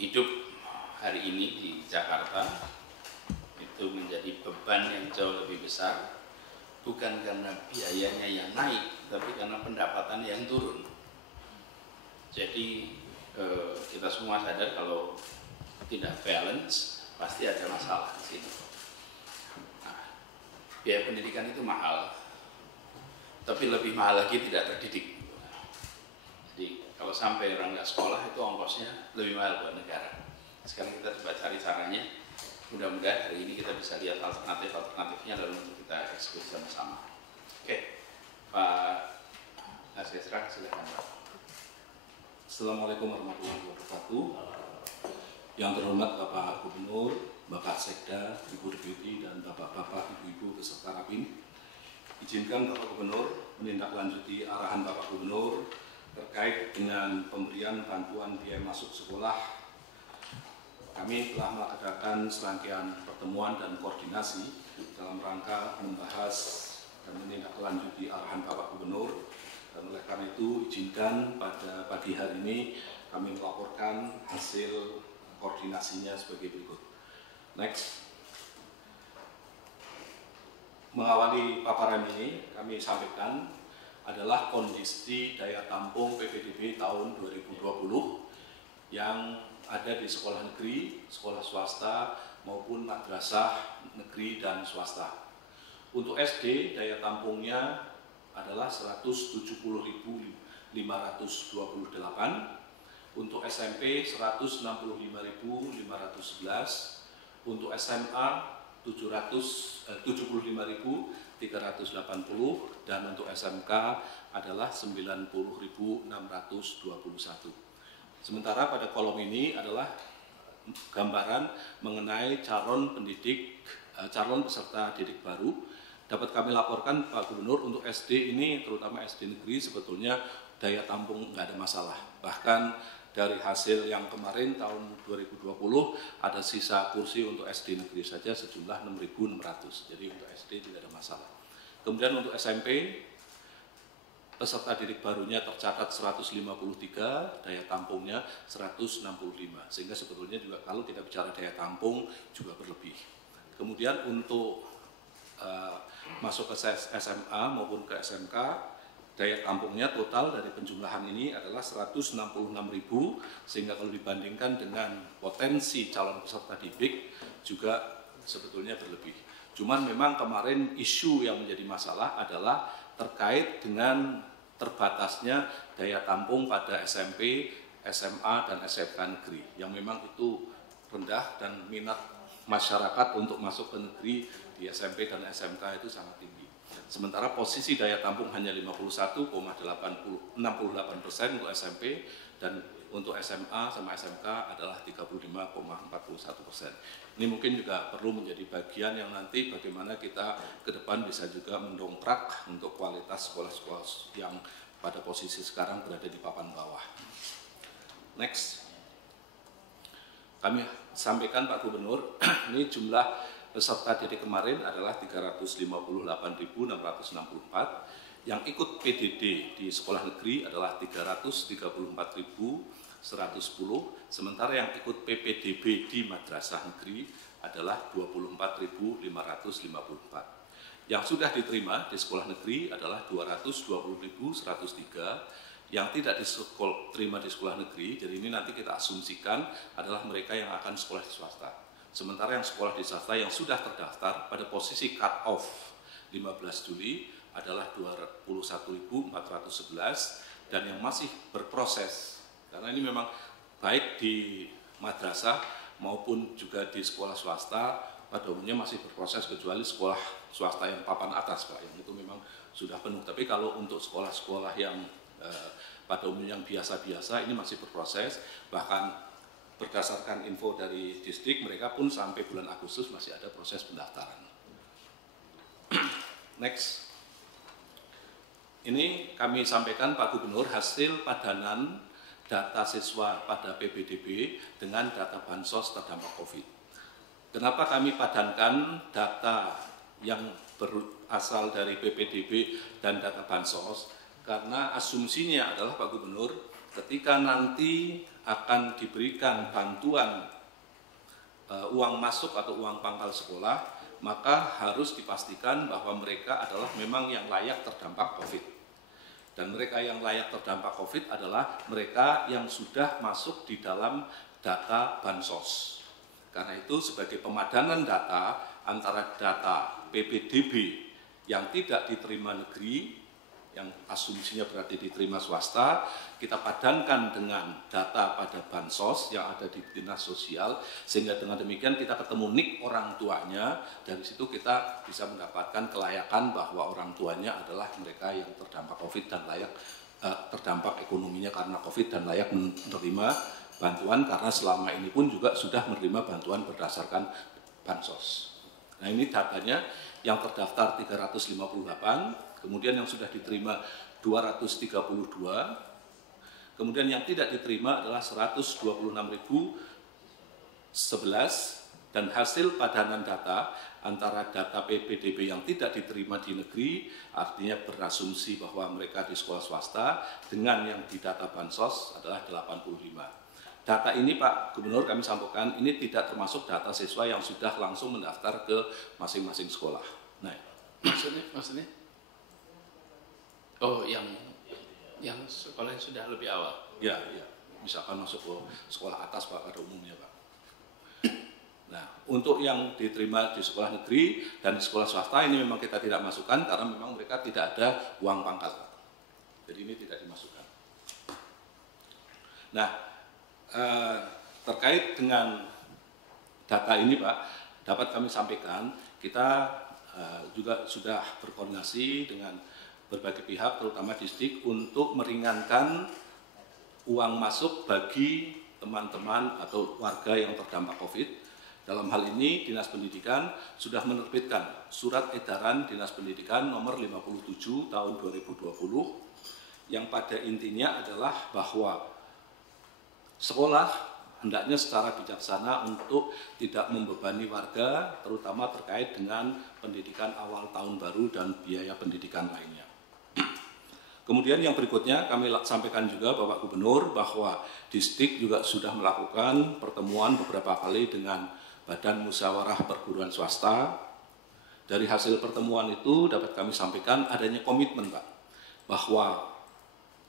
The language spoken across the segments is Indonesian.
hidup hari ini di Jakarta itu menjadi beban yang jauh lebih besar, bukan karena biayanya yang naik, tapi karena pendapatan yang turun. Jadi kita semua sadar kalau tidak balance pasti ada masalah di sini. Nah, biaya pendidikan itu mahal, tapi lebih mahal lagi tidak terdidik. Jadi kalau sampai orang nggak sekolah itu ongkosnya lebih mahal buat negara. Sekarang kita coba cari caranya. Mudah-mudahan hari ini kita bisa lihat alternatifnya lalu untuk kita eksekusi sama-sama. Oke, Pak Asesra, silakan Pak. Assalamualaikum warahmatullahi wabarakatuh. Yang terhormat Bapak Gubernur, Bapak Sekda, Ibu Deputi, dan Bapak-Bapak, Ibu-Ibu beserta Rapim. Izinkan Bapak Gubernur menindaklanjuti arahan Bapak Gubernur terkait dengan pemberian bantuan biaya masuk sekolah. Kami telah mengadakan serangkaian pertemuan dan koordinasi dalam rangka membahas dan menindaklanjuti arahan Bapak Gubernur. Dan oleh karena itu, izinkan pada pagi hari ini kami melaporkan hasil koordinasinya sebagai berikut. Next. Mengawali paparan ini, kami sampaikan adalah kondisi daya tampung PPDB tahun 2020 yang ada di sekolah negeri, sekolah swasta, maupun madrasah negeri dan swasta. Untuk SD, daya tampungnya adalah 170.528, untuk SMP 165.511, untuk SMA 75.380, dan untuk SMK adalah 90.621. Sementara pada kolom ini adalah gambaran mengenai calon peserta didik baru. Dapat kami laporkan Pak Gubernur, untuk SD ini, terutama SD negeri, sebetulnya daya tampung nggak ada masalah. Bahkan dari hasil yang kemarin tahun 2020 ada sisa kursi untuk SD negeri saja sejumlah 6.600. Jadi untuk SD tidak ada masalah. Kemudian untuk SMP, peserta didik barunya tercatat 153, daya tampungnya 165, sehingga sebetulnya juga kalau kita bicara daya tampung juga berlebih. Kemudian untuk masuk ke SMA maupun ke SMK, daya tampungnya total dari penjumlahan ini adalah 166.000, sehingga kalau dibandingkan dengan potensi calon peserta didik juga sebetulnya berlebih. Cuman memang kemarin isu yang menjadi masalah adalah terkait dengan terbatasnya daya tampung pada SMP, SMA, dan SMK negeri, yang memang itu rendah dan minat masyarakat untuk masuk ke negeri di SMP dan SMK itu sangat tinggi. Sementara posisi daya tampung hanya 51,68% untuk SMP, dan untuk SMA sama SMK adalah 35,41%. Ini mungkin juga perlu menjadi bagian yang nanti bagaimana kita ke depan bisa juga mendongkrak untuk kualitas sekolah-sekolah yang pada posisi sekarang berada di papan bawah. Next. Kami sampaikan Pak Gubernur, ini jumlah peserta didik kemarin adalah 358.664, yang ikut PDD di sekolah negeri adalah 334.110, sementara yang ikut PPDB di madrasah negeri adalah 24.554. Yang sudah diterima di sekolah negeri adalah 220.103, yang tidak diterima di sekolah negeri, jadi ini nanti kita asumsikan adalah mereka yang akan sekolah di swasta. Sementara yang sekolah di swasta yang sudah terdaftar pada posisi cut off 15 Juli adalah 21.411, dan yang masih berproses, karena ini memang baik di madrasah maupun juga di sekolah swasta pada umumnya masih berproses, kecuali sekolah swasta yang papan atas Pak, yang itu memang sudah penuh. Tapi kalau untuk sekolah-sekolah yang pada umumnya yang biasa-biasa ini masih berproses, bahkan berdasarkan info dari distrik mereka pun sampai bulan Agustus masih ada proses pendaftaran. Next. Ini kami sampaikan Pak Gubernur hasil padanan data siswa pada PPDB dengan data bansos terdampak COVID. Kenapa kami padankan data yang berasal dari PPDB dan data bansos? Karena asumsinya adalah Pak Gubernur, ketika nanti akan diberikan bantuan uang masuk atau uang pangkal sekolah, maka harus dipastikan bahwa mereka adalah memang yang layak terdampak COVID. Dan mereka yang layak terdampak COVID adalah mereka yang sudah masuk di dalam data Bansos. Karena itu sebagai pemadanan data antara data PPDB yang tidak diterima negeri, yang asumsinya berarti diterima swasta, kita padankan dengan data pada Bansos yang ada di Dinas Sosial, sehingga dengan demikian kita ketemu nik orang tuanya, dari situ kita bisa mendapatkan kelayakan bahwa orang tuanya adalah mereka yang terdampak COVID dan layak terdampak ekonominya karena COVID dan layak menerima bantuan, karena selama ini pun juga sudah menerima bantuan berdasarkan Bansos. Nah, ini datanya yang terdaftar 358, kemudian yang sudah diterima 232, kemudian yang tidak diterima adalah 126.011, dan hasil padanan data antara data PPDB yang tidak diterima di negeri, artinya berasumsi bahwa mereka di sekolah swasta, dengan yang di data Bansos adalah 85. Data ini Pak Gubernur kami sampaikan, ini tidak termasuk data siswa yang sudah langsung mendaftar ke masing-masing sekolah. Nah, maksudnya? Oh, yang sekolah yang sudah lebih awal. Ya, misalkan masuk ke sekolah atas Pak pada umumnya Pak. Nah, untuk yang diterima di sekolah negeri dan di sekolah swasta ini memang kita tidak masukkan karena memang mereka tidak ada uang pangkal Pak. Jadi ini tidak dimasukkan. Nah, terkait dengan data ini Pak, dapat kami sampaikan kita juga sudah berkoordinasi dengan berbagai pihak, terutama Distrik, untuk meringankan uang masuk bagi teman-teman atau warga yang terdampak COVID. Dalam hal ini, Dinas Pendidikan sudah menerbitkan Surat Edaran Dinas Pendidikan nomor 57 tahun 2020, yang pada intinya adalah bahwa sekolah hendaknya secara bijaksana untuk tidak membebani warga, terutama terkait dengan pendidikan awal tahun baru dan biaya pendidikan lainnya. Kemudian yang berikutnya kami sampaikan juga Bapak Gubernur bahwa Distrik juga sudah melakukan pertemuan beberapa kali dengan Badan Musyawarah Perguruan Swasta. Dari hasil pertemuan itu dapat kami sampaikan adanya komitmen Pak, bahwa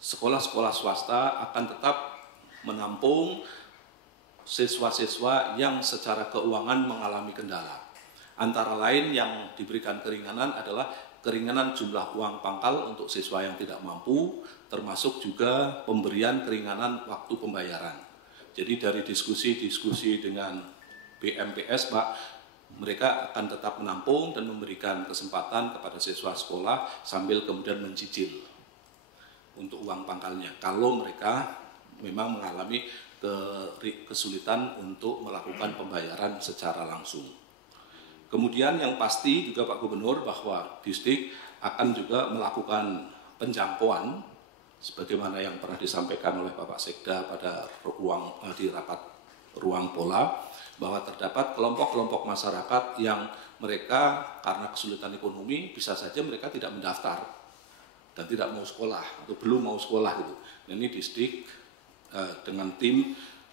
sekolah-sekolah swasta akan tetap menampung siswa-siswa yang secara keuangan mengalami kendala. Antara lain yang diberikan keringanan adalah keringanan jumlah uang pangkal untuk siswa yang tidak mampu, termasuk juga pemberian keringanan waktu pembayaran. Jadi dari diskusi dengan BMPS Pak, mereka akan tetap menampung dan memberikan kesempatan kepada siswa sekolah sambil kemudian mencicil untuk uang pangkalnya kalau mereka memang mengalami kesulitan untuk melakukan pembayaran secara langsung. Kemudian yang pasti juga Pak Gubernur bahwa Distrik akan juga melakukan penjangkauan sebagaimana yang pernah disampaikan oleh Bapak Sekda pada di rapat ruang pola, bahwa terdapat kelompok-kelompok masyarakat yang mereka karena kesulitan ekonomi bisa saja mereka tidak mendaftar dan tidak mau sekolah atau belum mau sekolah gitu. Nah, ini Distrik dengan tim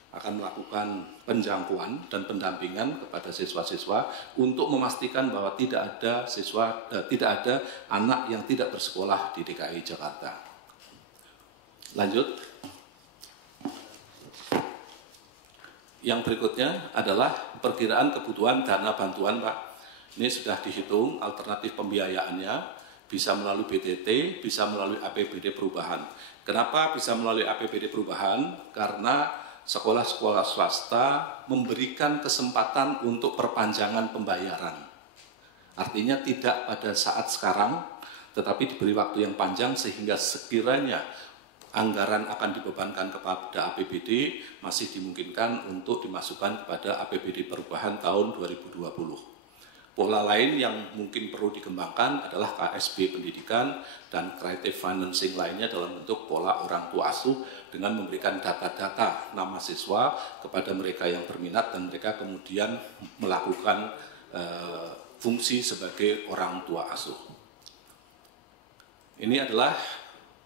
akan melakukan penjangkauan dan pendampingan kepada siswa-siswa untuk memastikan bahwa tidak ada anak yang tidak bersekolah di DKI Jakarta. Lanjut. Yang berikutnya adalah perkiraan kebutuhan dana bantuan Pak. Ini sudah dihitung alternatif pembiayaannya, bisa melalui BTT, bisa melalui APBD perubahan. Kenapa bisa melalui APBD perubahan? Karena sekolah-sekolah swasta memberikan kesempatan untuk perpanjangan pembayaran. Artinya tidak pada saat sekarang, tetapi diberi waktu yang panjang sehingga sekiranya anggaran akan dibebankan kepada APBD masih dimungkinkan untuk dimasukkan kepada APBD perubahan tahun 2020. Pola lain yang mungkin perlu dikembangkan adalah KSB pendidikan dan creative financing lainnya dalam bentuk pola orang tua asuh dengan memberikan data-data nama siswa kepada mereka yang berminat dan mereka kemudian melakukan fungsi sebagai orang tua asuh. Ini adalah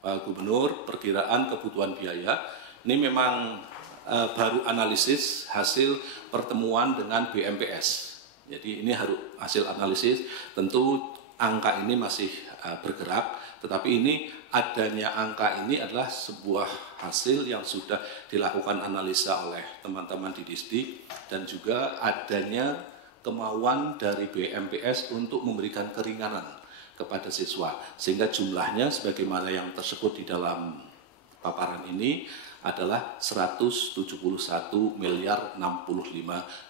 Pak Gubernur perkiraan kebutuhan biaya. Ini memang baru analisis hasil pertemuan dengan BMPS. Jadi ini harus hasil analisis, tentu angka ini masih bergerak, tetapi ini adanya angka ini adalah sebuah hasil yang sudah dilakukan analisa oleh teman-teman di Disdik, dan juga adanya kemauan dari BMPS untuk memberikan keringanan kepada siswa, sehingga jumlahnya sebagaimana yang tersebut di dalam paparan ini adalah 171 miliar 65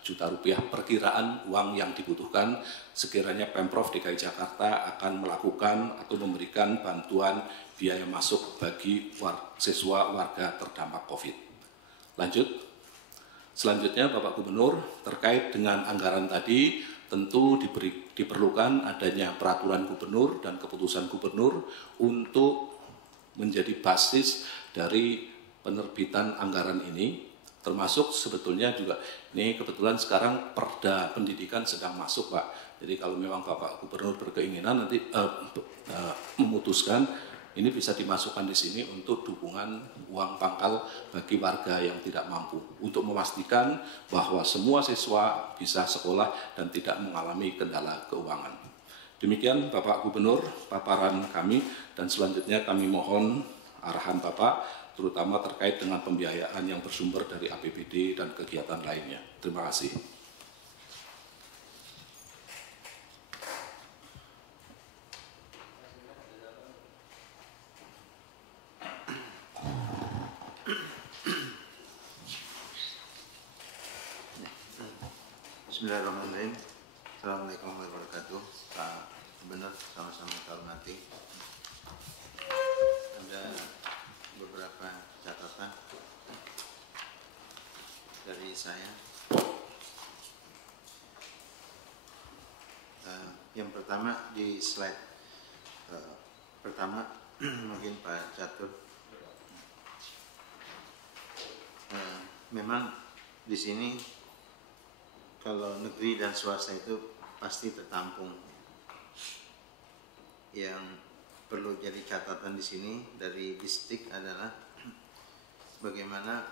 juta rupiah perkiraan uang yang dibutuhkan sekiranya Pemprov DKI Jakarta akan melakukan atau memberikan bantuan biaya masuk bagi siswa warga terdampak COVID. Lanjut. Selanjutnya Bapak Gubernur, terkait dengan anggaran tadi tentu diperlukan adanya peraturan gubernur dan keputusan gubernur untuk menjadi basis dari penerbitan anggaran ini, termasuk sebetulnya juga ini kebetulan sekarang Perda Pendidikan sedang masuk, Pak. Jadi kalau memang Bapak Gubernur berkeinginan nanti memutuskan ini bisa dimasukkan di sini untuk dukungan uang pangkal bagi warga yang tidak mampu, untuk memastikan bahwa semua siswa bisa sekolah dan tidak mengalami kendala keuangan. Demikian Bapak Gubernur paparan kami, dan selanjutnya kami mohon arahan Bapak terutama terkait dengan pembiayaan yang bersumber dari APBD dan kegiatan lainnya. Terima kasih. Bismillahirrahmanirrahim. Assalamualaikum warahmatullahi wabarakatuh. Pak Gubernur, sama-sama kita hormati. Ada beberapa catatan dari saya. Yang pertama di slide pertama mungkin Pak Catur. Memang di sini kalau negeri dan swasta itu pasti tertampung. Yang perlu jadi catatan di sini dari Disdik adalah bagaimana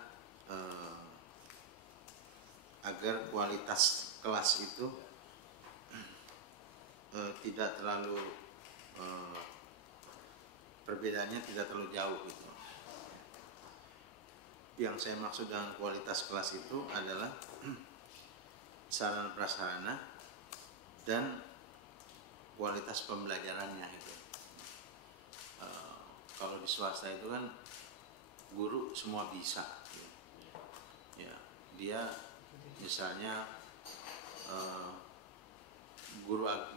agar kualitas kelas itu tidak terlalu perbedaannya tidak terlalu jauh gitu. Yang saya maksud dengan kualitas kelas itu adalah sarana prasarana dan kualitas pembelajarannya itu. Kalau di swasta itu kan guru semua bisa, ya dia misalnya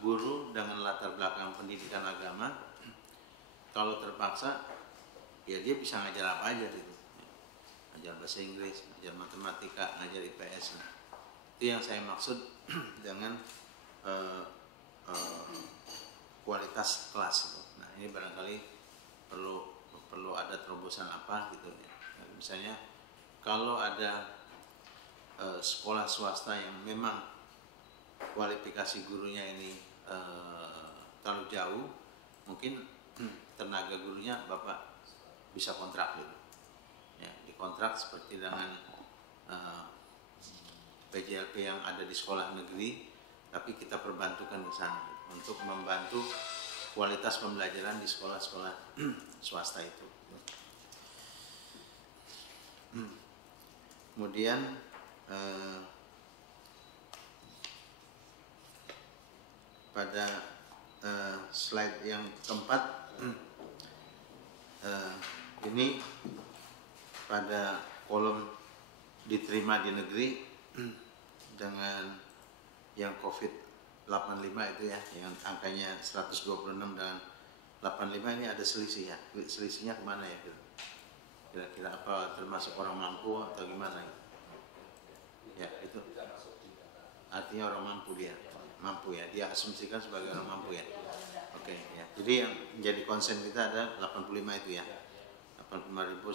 guru dengan latar belakang pendidikan agama, kalau terpaksa ya dia bisa ngajar apa aja gitu, ngajar bahasa Inggris, ngajar matematika, ngajar IPS. Itu yang saya maksud dengan kualitas kelas itu. Nah ini barangkali perlu ada terobosan apa gitu ya. Nah, misalnya kalau ada sekolah swasta yang memang kualifikasi gurunya ini terlalu jauh, mungkin tenaga gurunya Bapak bisa kontrak gitu. Ya, dikontrak seperti dengan PJLP yang ada di sekolah negeri, tapi kita perbantukan ke sana untuk membantu kualitas pembelajaran di sekolah-sekolah swasta itu. Kemudian pada slide yang keempat ini pada kolom diterima di negeri dengan yang COVID-85 itu ya, yang angkanya 126 dan 85 ini ada selisih ya. Selisihnya kemana ya? Kira-kira apa, termasuk orang mampu atau gimana ya? Ya itu artinya orang mampu, dia asumsikan sebagai orang mampu ya. Oke ya. Jadi yang menjadi konsen kita ada 85 itu ya, 85.508.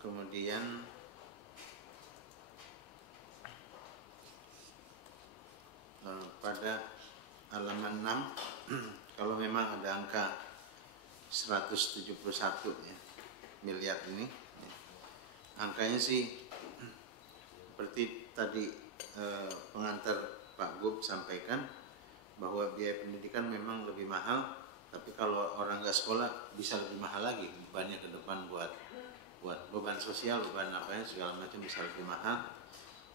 Kemudian pada halaman 6 kalau memang ada angka 171 ya, miliar ini ya. Angkanya sih seperti tadi pengantar Pak Gub sampaikan bahwa biaya pendidikan memang lebih mahal, tapi kalau orang nggak sekolah bisa lebih mahal lagi bebannya ke depan buat beban sosial, beban apanya segala macam bisa lebih mahal.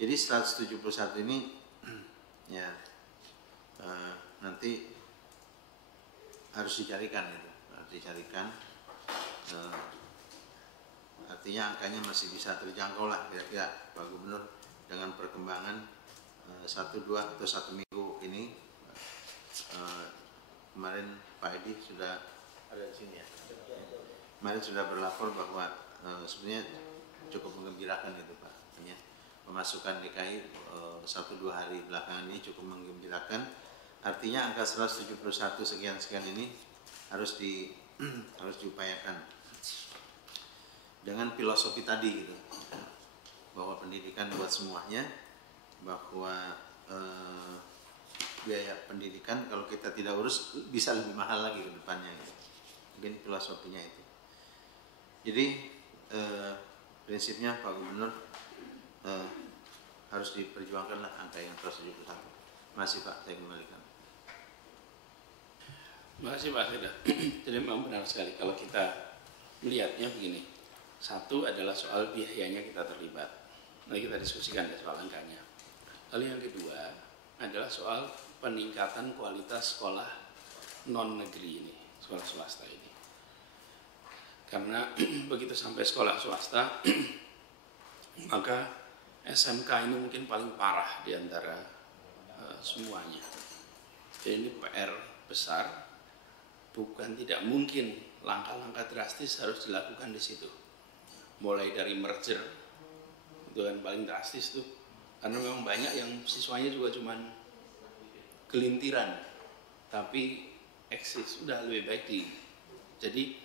Jadi 171 ini ya nanti harus dicarikan itu, harus dicarikan. Artinya angkanya masih bisa terjangkau lah kira-kira Pak Gubernur dengan perkembangan 1, 2 atau 1 minggu ini. Kemarin Pak Edi sudah ada di sini ya. Kemarin sudah berlapor bahwa sebenarnya cukup menggembirakan itu Pak. Artinya pemasukan DKI 1-2 hari belakangan ini cukup menggembirakan. Artinya angka 171 sekian ini harus diupayakan dengan filosofi tadi gitu, bahwa pendidikan buat semuanya, bahwa biaya pendidikan kalau kita tidak urus bisa lebih mahal lagi ke depannya gitu. Mungkin filosofinya itu. Jadi prinsipnya Pak Gubernur harus diperjuangkanlah angka yang 171. Masih Pak, saya kembalikan. Terima kasih Pak Seda. Jadi memang benar sekali kalau kita melihatnya begini. Satu adalah soal biayanya kita terlibat. Nanti kita diskusikan ya soal angkanya. Lalu yang kedua adalah soal peningkatan kualitas sekolah non negeri ini, sekolah swasta ini. Karena begitu sampai sekolah swasta, maka SMK ini mungkin paling parah di antara semuanya. Jadi ini PR besar. Bukan tidak mungkin langkah-langkah drastis harus dilakukan di situ. Mulai dari merger, itu kan paling drastis tuh. Karena memang banyak yang siswanya juga cuman gelintiran, tapi eksis. Udah lebih baik Jadi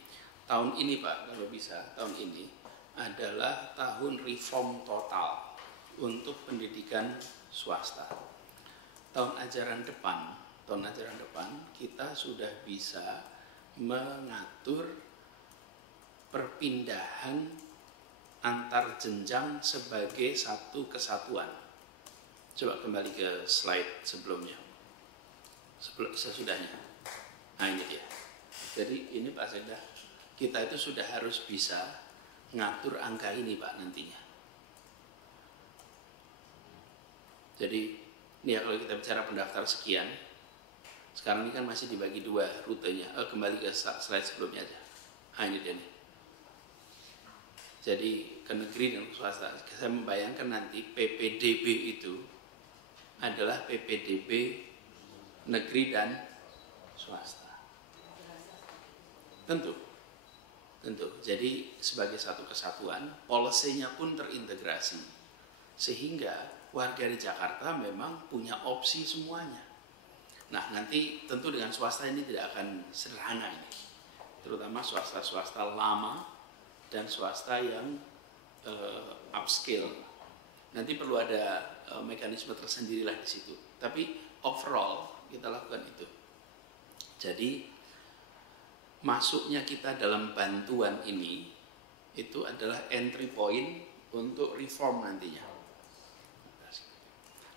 tahun ini Pak, kalau bisa tahun ini adalah tahun reform total untuk pendidikan swasta. Tahun ajaran depan kita sudah bisa mengatur perpindahan antar jenjang sebagai satu kesatuan. Coba kembali ke slide sebelumnya, sesudahnya. Nah ini dia. Jadi ini Pak Seda, kita itu sudah harus bisa ngatur angka ini Pak nantinya. Jadi ini ya, kalau kita bicara pendaftar sekian, sekarang ini kan masih dibagi 2 rutenya. Kembali ke slide sebelumnya aja. Nah ini dia nih. Jadi ke negeri dan ke swasta. Saya membayangkan nanti PPDB itu adalah PPDB negeri dan swasta. Tentu. Jadi sebagai satu kesatuan, polisinya pun terintegrasi. Sehingga warga di Jakarta memang punya opsi semuanya. Nah nanti tentu dengan swasta ini tidak akan sederhana ini, terutama swasta lama dan swasta yang upscale. Nanti perlu ada mekanisme tersendirilah di situ. Tapi overall kita lakukan itu. Jadi masuknya kita dalam bantuan ini itu adalah entry point untuk reform nantinya.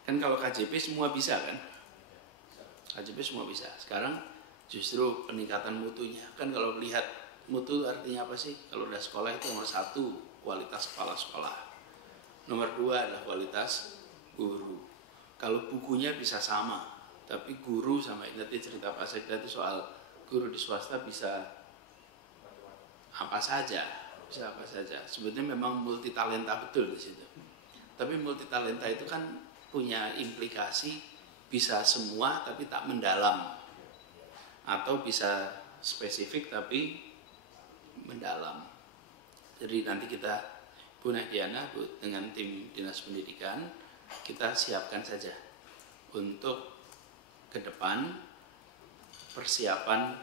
Kan kalau KJP semua bisa kan? KJP semua bisa. Sekarang justru peningkatan mutunya. Kan kalau lihat mutu artinya apa sih? Kalau udah sekolah itu nomor 1 kualitas kepala sekolah. Nomor 2 adalah kualitas guru. Kalau bukunya bisa sama, tapi guru sama nanti cerita Pak Sekda itu soal guru di swasta bisa apa saja. Bisa apa saja. Sebetulnya memang multi talenta betul di situ. Tapi multi talenta itu kan punya implikasi bisa semua tapi tak mendalam, atau bisa spesifik tapi mendalam. Jadi nanti kita Bu Nahdiana dengan tim Dinas Pendidikan kita siapkan saja untuk ke depan persiapan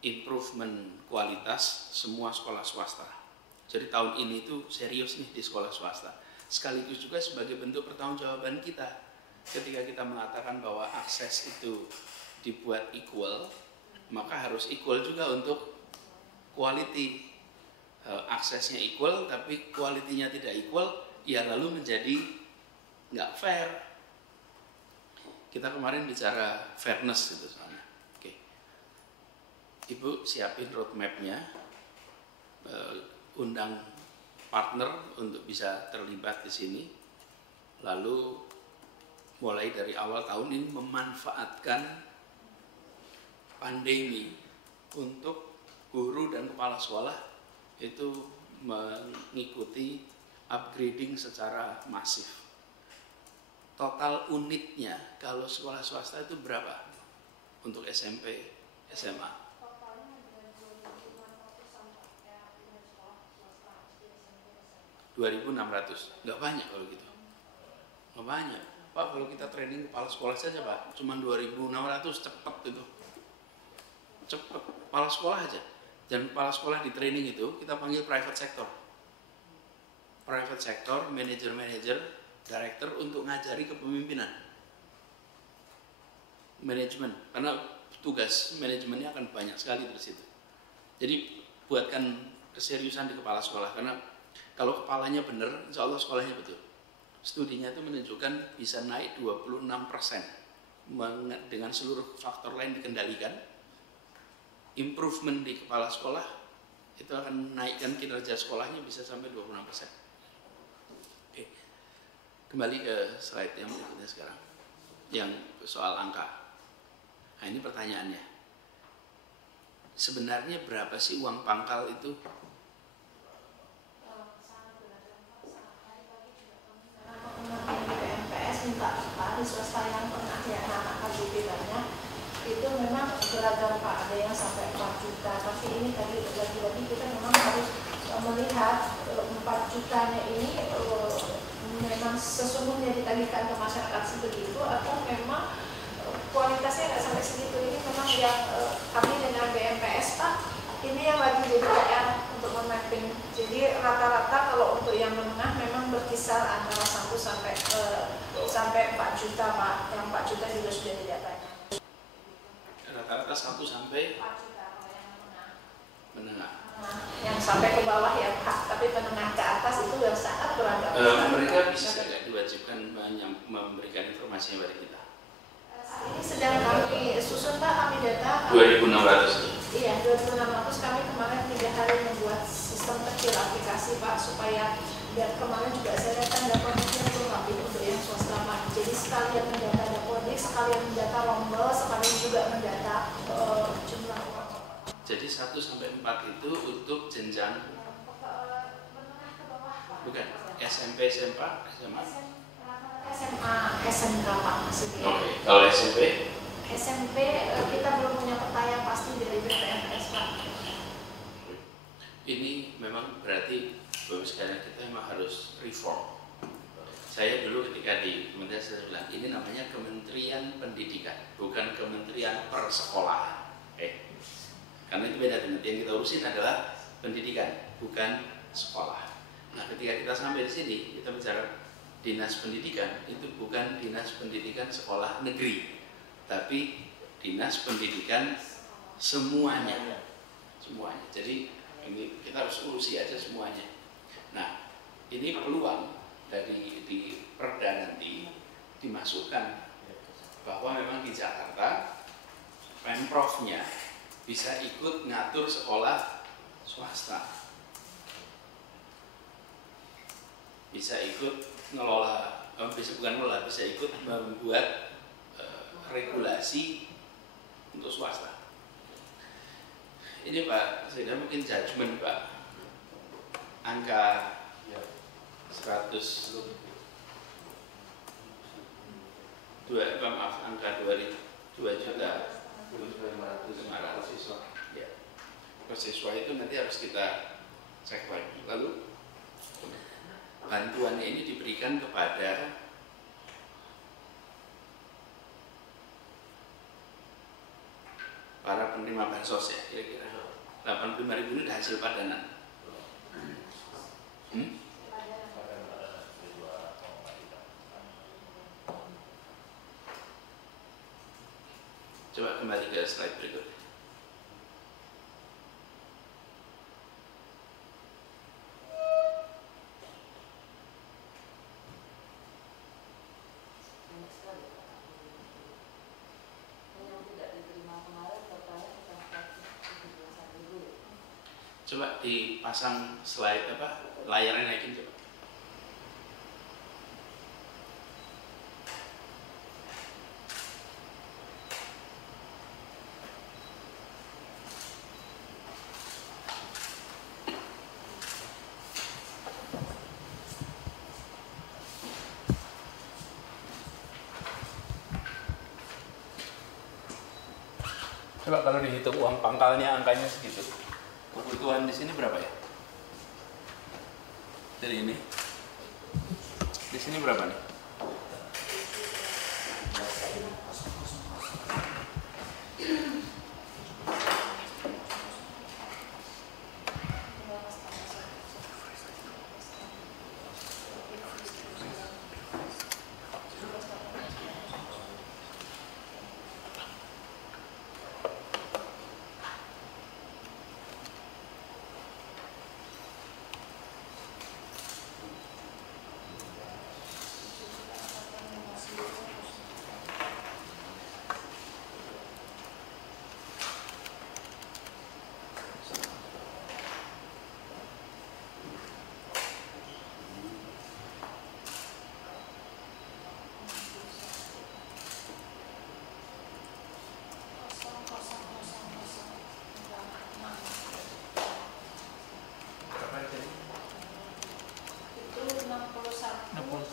improvement kualitas semua sekolah swasta. Jadi tahun ini tuh serius nih di sekolah swasta. Sekaligus juga sebagai bentuk pertanggungjawaban kita ketika kita mengatakan bahwa akses itu dibuat equal, maka harus equal juga untuk quality. Aksesnya equal tapi kualitinya tidak equal, ya lalu menjadi nggak fair. Kita kemarin bicara fairness gitu soalnya. Oke. Ibu siapin roadmap-nya, undang partner untuk bisa terlibat di sini, lalu mulai dari awal tahun ini memanfaatkan pandemi untuk guru dan kepala sekolah itu mengikuti upgrading secara masif. Total unitnya kalau sekolah swasta itu berapa untuk SMP, SMA? 2.600, nggak banyak kalau gitu, nggak banyak. Pak, kalau kita training kepala sekolah saja Pak, cuma 2.600, cepet itu, cepet kepala sekolah aja. Dan kepala sekolah di training itu kita panggil private sector, manager, director untuk ngajari kepemimpinan, manajemen, karena tugas manajemennya akan banyak sekali dari situ. Jadi buatkan keseriusan di kepala sekolah, karena kalau kepalanya benar, insya Allah sekolahnya betul. Studinya itu menunjukkan bisa naik 26% dengan seluruh faktor lain dikendalikan. Improvement di kepala sekolah itu akan naikkan kinerja sekolahnya bisa sampai 26%. Oke. Kembali ke slide yang berikutnya sekarang, yang soal angka. Nah ini pertanyaannya, sebenarnya berapa sih uang pangkal itu? Minta Pak di swasta yang pernah ya anak KBP banyak itu memang beragam Pak, ada yang sampai 4 juta, tapi ini tadi lagi-lagi kita memang harus melihat 4 jutanya ini memang sesungguhnya ditagihkan ke masyarakat sebegitu atau memang kualitasnya nggak sampai segitu. Ini memang yang kami dengan BMPS Pak, ini yang lagi jadi PR untuk memapping. Jadi rata-rata kalau untuk yang menengah memang berkisar antara 1 sampai 4 juta Pak. Yang 4 juta juga sudah tidak banyak. Rata-rata 1 sampai 4 juta kalau yang menengah. Yang sampai ke bawah ya Pak, tapi menengah ke atas itu yang sangat beragam. Mereka bisa nggak diwajibkan memberikan informasi kepada kita? Saat ini sedang kami susun Pak, kami data 2.600. Iya, 2.600 kami kemarin 3 hari membuat sistem kecil aplikasi Pak, supaya biar kemarin juga saya lihat kan dapornya itu rapi untuk yang swasta Pak. Jadi sekalian mendata dapornya, sekalian mendata rombel, sekalian juga mendata jumlah uang. Jadi 1 sampai 4 itu untuk jenjang Menengah ke bawah Pak. bukan SMP, SMA, SMA. SMA, SMK Pak maksudnya. Oke, kalau SMP? SMP kita belum punya peta yang pasti dari BPMS Pak. Ini memang berarti Bapak sekalian kita memang harus reform. Saya dulu ketika di Kementerian saya bilang ini namanya Kementerian Pendidikan, bukan Kementerian Persekolahan. Karena itu beda, yang kita urusin adalah pendidikan, bukan sekolah. Nah, ketika kita sampai di sini, kita bicara dinas pendidikan, itu bukan dinas pendidikan sekolah negeri, tapi dinas pendidikan semuanya. Jadi ini kita harus urusi aja semuanya. Nah, ini peluang dari di Perda nanti dimasukkan bahwa memang di Jakarta Pemprovnya bisa ikut ngatur sekolah swasta, bisa ikut ngelola, bisa ikut membuat regulasi untuk swasta. Ini Pak, saya mungkin judgement Pak, angka 2 juta 500 siswa. Ya. Per siswa itu nanti harus kita cek lagi. Lalu bantuannya ini diberikan kepada para penerima bansos ya, kira-kira 85.000 ini hasil padanan. Coba kembali ke slide berikutnya. Coba dipasang slide layarnya naikin coba. Coba kalau dihitung uang pangkalnya angkanya segitu. Kebutuhan di sini berapa ya? Dari ini. Di sini berapa nih?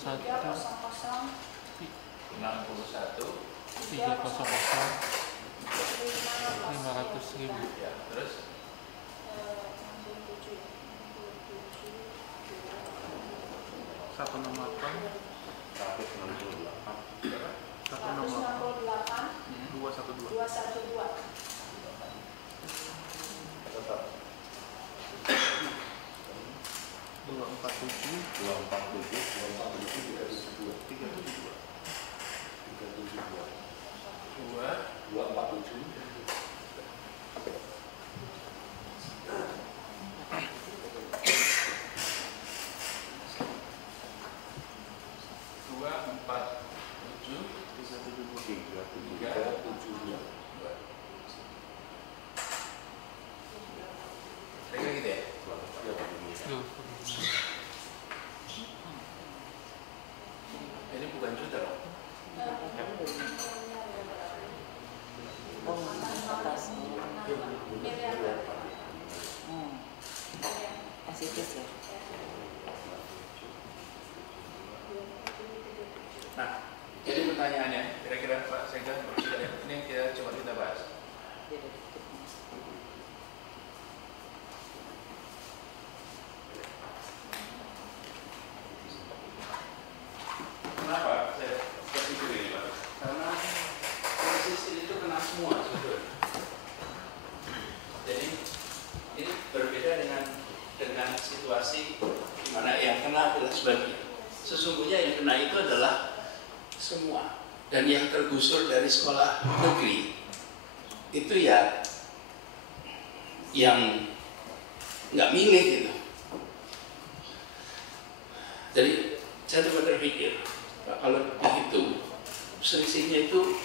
Ya, terus 'Sebagian'. Sesungguhnya yang kena itu adalah semua. Dan yang tergusur dari sekolah negeri itu ya yang nggak milih gitu. Jadi saya coba berpikir, kalau begitu selisihnya itu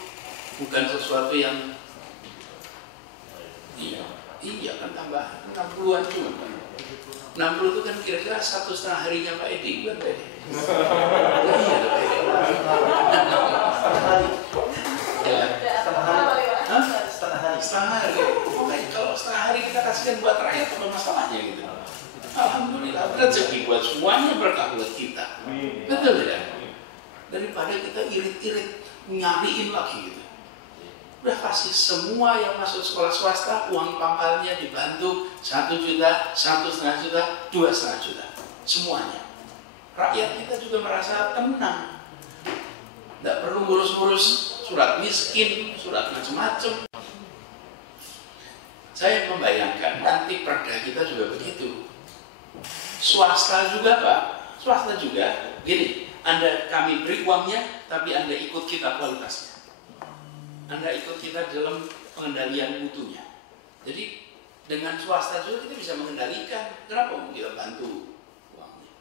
bukan sesuatu yang iya kan tambah 60-an cuma. 60 itu kan kira-kira 1,5 harinya Pak Edi, bukan Pak Edi? Iya Pak Edi. Setengah hari. Kalau setengah hari kita kasihkan buat rakyat, apa masalahnya gitu? Alhamdulillah, rezeki buat semuanya, berkah buat kita. Betul tidak? Daripada kita irit-irit nyariin lagi gitu. Udah kasih semua yang masuk sekolah swasta, uang pangkalnya dibantu 1 juta, 1,5 juta, 2,5 juta, semuanya. Rakyat kita juga merasa tenang, tidak perlu ngurus-ngurus surat miskin, surat macam-macam. Saya membayangkan nanti perda kita juga begitu. Swasta juga Pak, swasta juga. Gini, kami beri uangnya, tapi Anda ikut kita kualitasnya. Anda ikut kita dalam pengendalian mutunya. Jadi dengan swasta juga kita bisa mengendalikan. Kenapa kita bantu uangnya?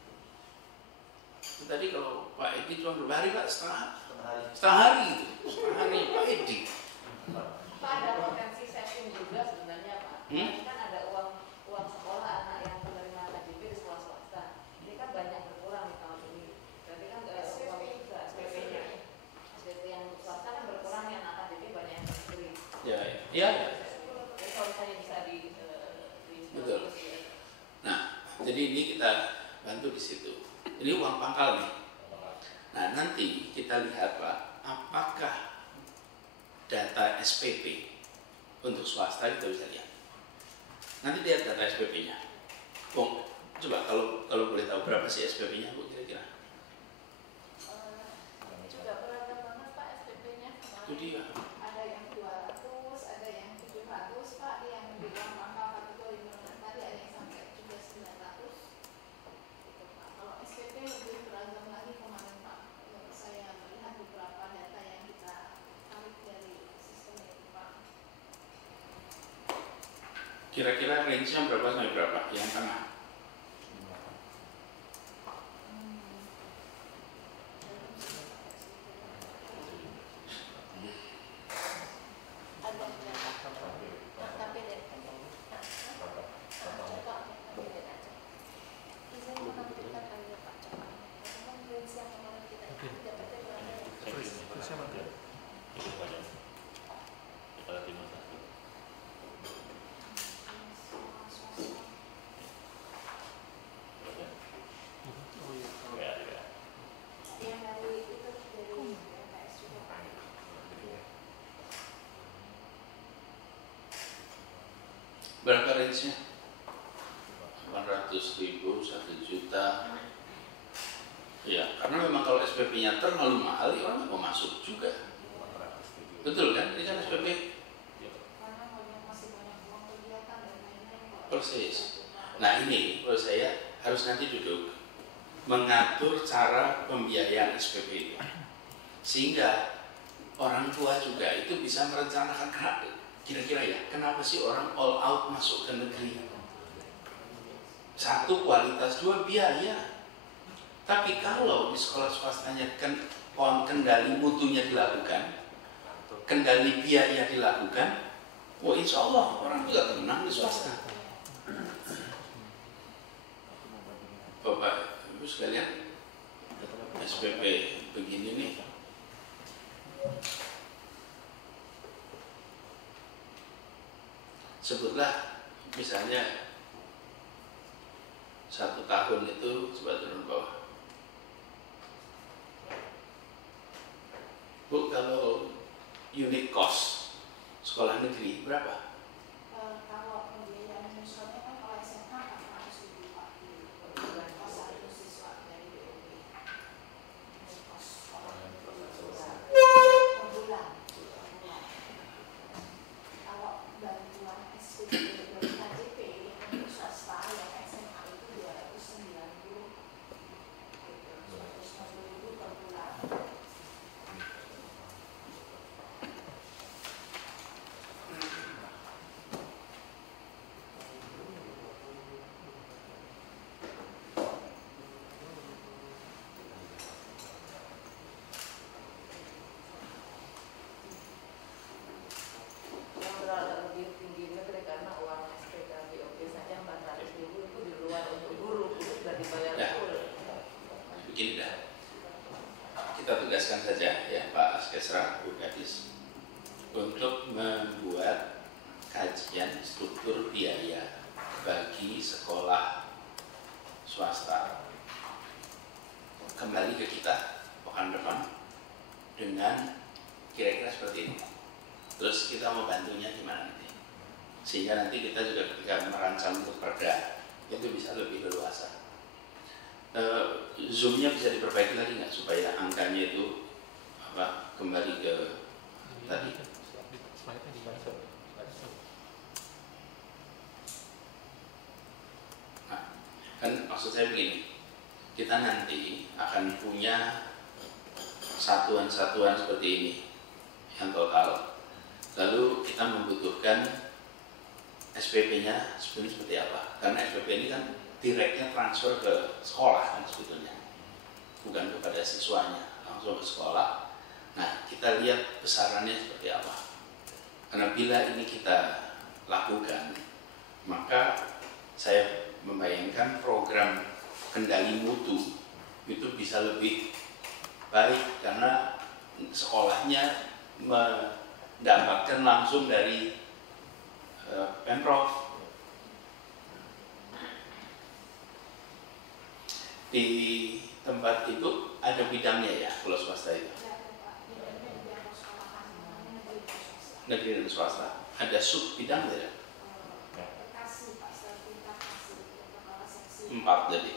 Itu tadi kalau Pak Edi cuma berapa hari Pak? Setengah hari gitu. Setengah hari Pak Edi. Pak, ada potensi saving juga sebenarnya Pak. Ini kan ada uang sekolah anak yang menerima KJP di sekolah swasta. Ini kan banyak berkurang di tahun ini. Berarti kan uang juga SPP-nya. SPP yang swasta kan berkurang, yang anak KJP banyak yang sendiri. Ya. Jadi kalau misalnya bisa di Betul. Nah, jadi ini kita bantu di situ. Ini uang pangkal nih. Nah, nanti kita lihat Pak, apakah data SPP untuk swasta kita bisa lihat. Nanti lihat data SPP-nya. Bung, coba kalau boleh tahu berapa sih SPP-nya Bu kira-kira? Juga beragam banget Pak SPP-nya. Itu dia. Ada yang 200, ada yang 700 Pak, yang di uang pangkal kategori menengah tadi ada yang sampai juga 900. Gitu, Pak. Kalau SPP lebih beragam lagi kemarin Pak. Saya melihat beberapa data yang kita tarik dari sistem itu Pak. Kira-kira range-nya berapa sampai berapa? Yang tengah. Berapa range-nya? 800.000, 1 juta. Ya, karena memang kalau SPP-nya terlalu mahal, ya orang nggak mau masuk juga. Betul kan? Ini kan SPP. Persis. Nah ini, menurut saya harus nanti duduk mengatur cara pembiayaan SPP itu, sehingga orang tua juga itu bisa merencanakan kira-kira ya, kenapa sih orang all out masuk ke negeri? Satu, kualitas, dua, biaya. Tapi kalau di sekolah swastanya kendali mutunya dilakukan, kendali biaya dilakukan, wah insya Allah orang juga tenang di swasta. Bapak Ibu sekalian, SPP begini nih, sebutlah misalnya 1 tahun itu coba turun bawah. Bu, kalau unit cost sekolah negeri berapa? Kalau pembiayaan misalnya kan kalau SMA 400.000 Pak di bulan kos satu siswa dari BUP. Kos per bulan. Kalau bantuan SPP dari KJP untuk swasta yang SMA itu 290 gitu, 290.000 per bulan. yang berada lebih tinggi negeri karena uang SPK BOP saja 400.000 itu di luar untuk guru sudah dibayar Ya. full. Begini dah, kita tugaskan saja ya Pak Askesra, Bu Kadis, untuk membuat kajian struktur biaya bagi sekolah swasta. Kembali ke kita pekan depan dengan kira-kira seperti ini. Terus kita mau bantunya gimana nanti? Sehingga nanti kita juga ketika merancang untuk perda itu bisa lebih leluasa. Zoom-nya bisa diperbaiki lagi nggak supaya angkanya itu kembali ke tadi? Nah, kan maksud saya begini, kita nanti akan punya satuan-satuan seperti ini yang total kita membutuhkan SPP-nya sebenarnya seperti apa. Karena SPP ini kan direknya transfer ke sekolah kan sebetulnya, bukan kepada siswanya, langsung ke sekolah. Nah, kita lihat besarannya seperti apa. Karena bila ini kita lakukan, maka saya membayangkan program kendali mutu itu bisa lebih baik karena sekolahnya mendapatkan langsung dari Pemprov. Di tempat itu ada bidangnya ya, kalau swasta itu. Negeri dan swasta. Ada sub bidang tidak? 4 jadi.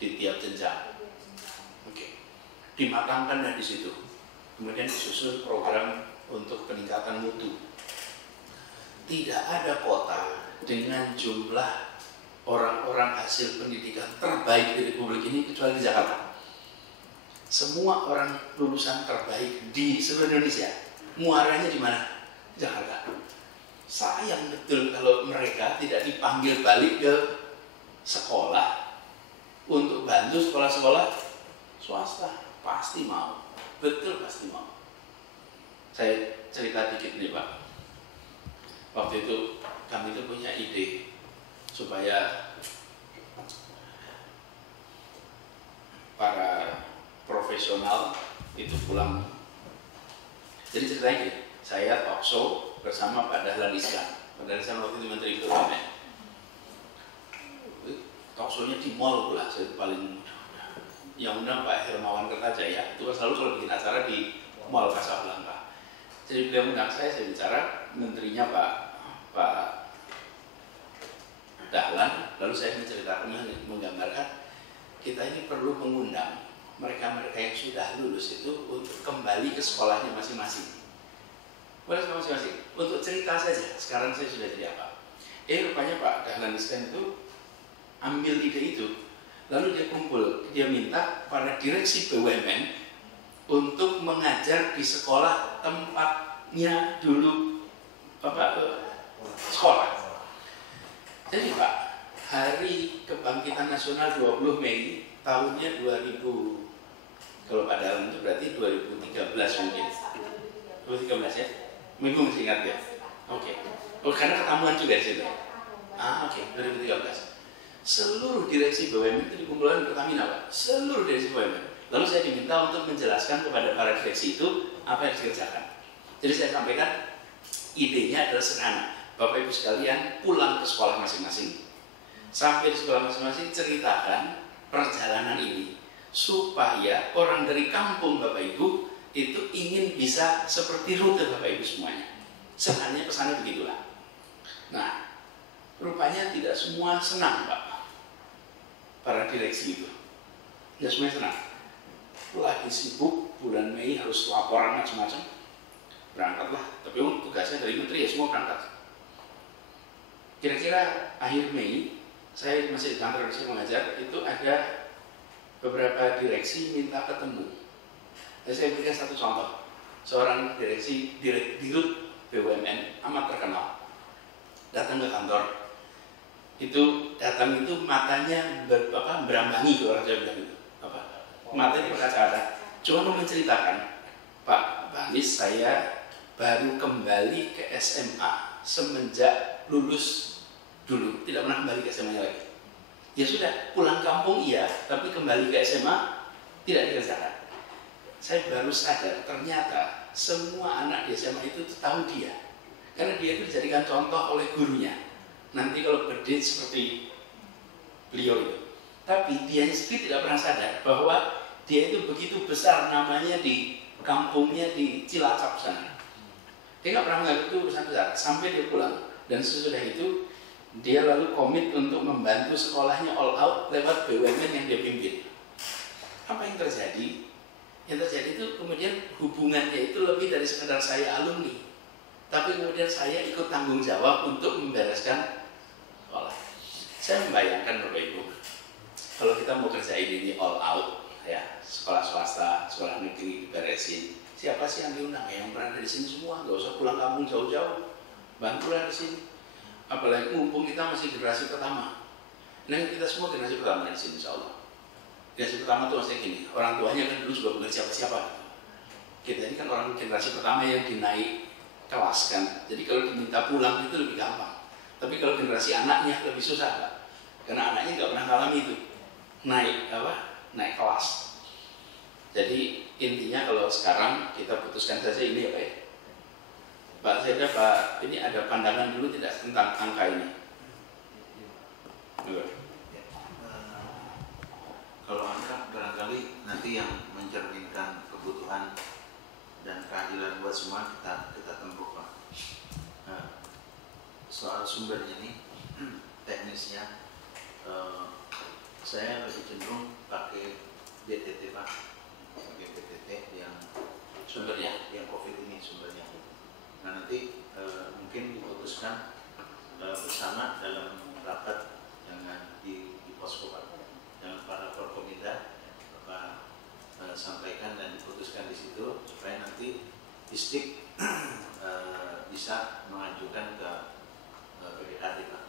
Di tiap jenjang. Oke. Dimatangkan dari situ. Kemudian disusun program untuk peningkatan mutu. Tidak ada kota dengan jumlah orang-orang hasil pendidikan terbaik di Republik ini kecuali di Jakarta. Semua orang lulusan terbaik di seluruh Indonesia, muaranya di mana? Jakarta. Sayang betul kalau mereka tidak dipanggil balik ke sekolah untuk bantu sekolah-sekolah swasta. Pasti mau, betul pasti mau. Saya cerita dikit nih Pak. Waktu itu kami itu punya ide supaya para profesional itu pulang. Jadi ceritanya gini, saya talk show bersama Pak Dahlan Iskan. Pak Dahlan Iskan waktu itu Menteri BUMN. Talk show-nya di mall pula, saya paling yang undang Pak Hermawan Kertajaya. Itu kan selalu kalau bikin acara di mall Casablanca. Jadi beliau undang saya bicara, menterinya Pak Dahlan, lalu saya menceritakan, menggambarkan kita ini perlu mengundang mereka-mereka yang sudah lulus itu untuk kembali ke sekolahnya masing-masing. Boleh ke masing-masing, untuk cerita saja, sekarang saya sudah jadi apa. Rupanya Pak Dahlan Iskan itu ambil ide itu, lalu dia kumpul, dia minta para direksi BUMN untuk mengajar di sekolah tempatnya dulu sekolah. Jadi Pak, Hari Kebangkitan Nasional 20 Mei tahunnya 2000, kalau Pak Dahlan itu berarti 2013 mungkin. 2013 ya? Minggu masih ingat ya? Oke. Oh, karena ketemuan juga di situ. Oke, 2013. Seluruh direksi BUMN itu dikumpulkan di Pertamina Pak. Seluruh direksi BUMN. Lalu saya diminta untuk menjelaskan kepada para direksi itu apa yang dikerjakan. Jadi saya sampaikan idenya adalah sederhana. Bapak Ibu sekalian pulang ke sekolah masing-masing. Sampai di sekolah masing-masing ceritakan perjalanan ini supaya orang dari kampung Bapak Ibu itu ingin bisa seperti rute Bapak Ibu semuanya. Sebenarnya pesannya begitulah. Nah, rupanya tidak semua senang Pak. Para direksi itu tidak semuanya senang. Lagi sibuk, bulan Mei harus laporan macam-macam. Berangkatlah, tapi tugasnya dari menteri ya semua berangkat. Kira-kira akhir Mei, saya masih di kantor saya mengajar, itu ada beberapa direksi minta ketemu. Dan saya berikan satu contoh. Seorang direksi dirut BUMN amat terkenal datang ke kantor. Itu datang itu matanya berambangi, kalau orang Jawa bilang itu. Matanya berkaca-kaca. Cuma mau menceritakan, Pak Anies, saya baru kembali ke SMA semenjak lulus dulu, tidak pernah kembali ke SMA-nya lagi. Ya sudah, pulang kampung iya, tapi kembali ke SMA tidak dikerjakan. Saya baru sadar ternyata semua anak di SMA itu tahu dia, karena dia itu dijadikan contoh oleh gurunya. Nanti kalau berdiri seperti beliau itu, tapi dia sendiri tidak pernah sadar bahwa dia itu begitu besar namanya di kampungnya di Cilacap sana. Dia nggak pernah menganggap itu urusan besar sampai dia pulang, dan sesudah itu dia lalu komit untuk membantu sekolahnya all out lewat BUMN yang dia pimpin. Apa yang terjadi? Yang terjadi itu kemudian hubungannya itu lebih dari sekedar saya alumni, tapi kemudian saya ikut tanggung jawab untuk membereskan sekolah. Saya membayangkan Bapak Ibu, kalau kita mau kerjain ini all out, ya sekolah swasta, sekolah negeri diberesin, siapa sih yang diundang? Yang berada di sini semua, nggak usah pulang kampung jauh-jauh, bantulah di sini. Apalagi mumpung kita masih generasi pertama. Nah kita semua generasi pertama di sini, insya Allah. Generasi pertama itu maksudnya gini, orang tuanya kan dulu juga bukan siapa-siapa. Kita ini kan orang generasi pertama yang dinaik kelas kan. Jadi kalau diminta pulang itu lebih gampang. Tapi kalau generasi anaknya lebih susah Pak. Karena anaknya nggak pernah ngalami itu naik kelas. Jadi intinya kalau sekarang kita putuskan saja ini ya Pak ya. Pak Zeda, Pak, ini ada pandangan dulu tidak tentang angka ini? Kalau angka barangkali nanti yang mencerminkan kebutuhan dan keadilan buat semua kita tempuh Pak. Soal sumbernya ini teknisnya saya lebih cenderung pakai BTT Pak, pakai BTT yang Sumbernya? yang COVID ini sumbernya. Nah nanti mungkin diputuskan bersama dalam rapat dengan di posko Pak, dengan para Forkominda Bapak sampaikan dan diputuskan di situ supaya nanti Istik bisa mengajukan ke PPKD Pak.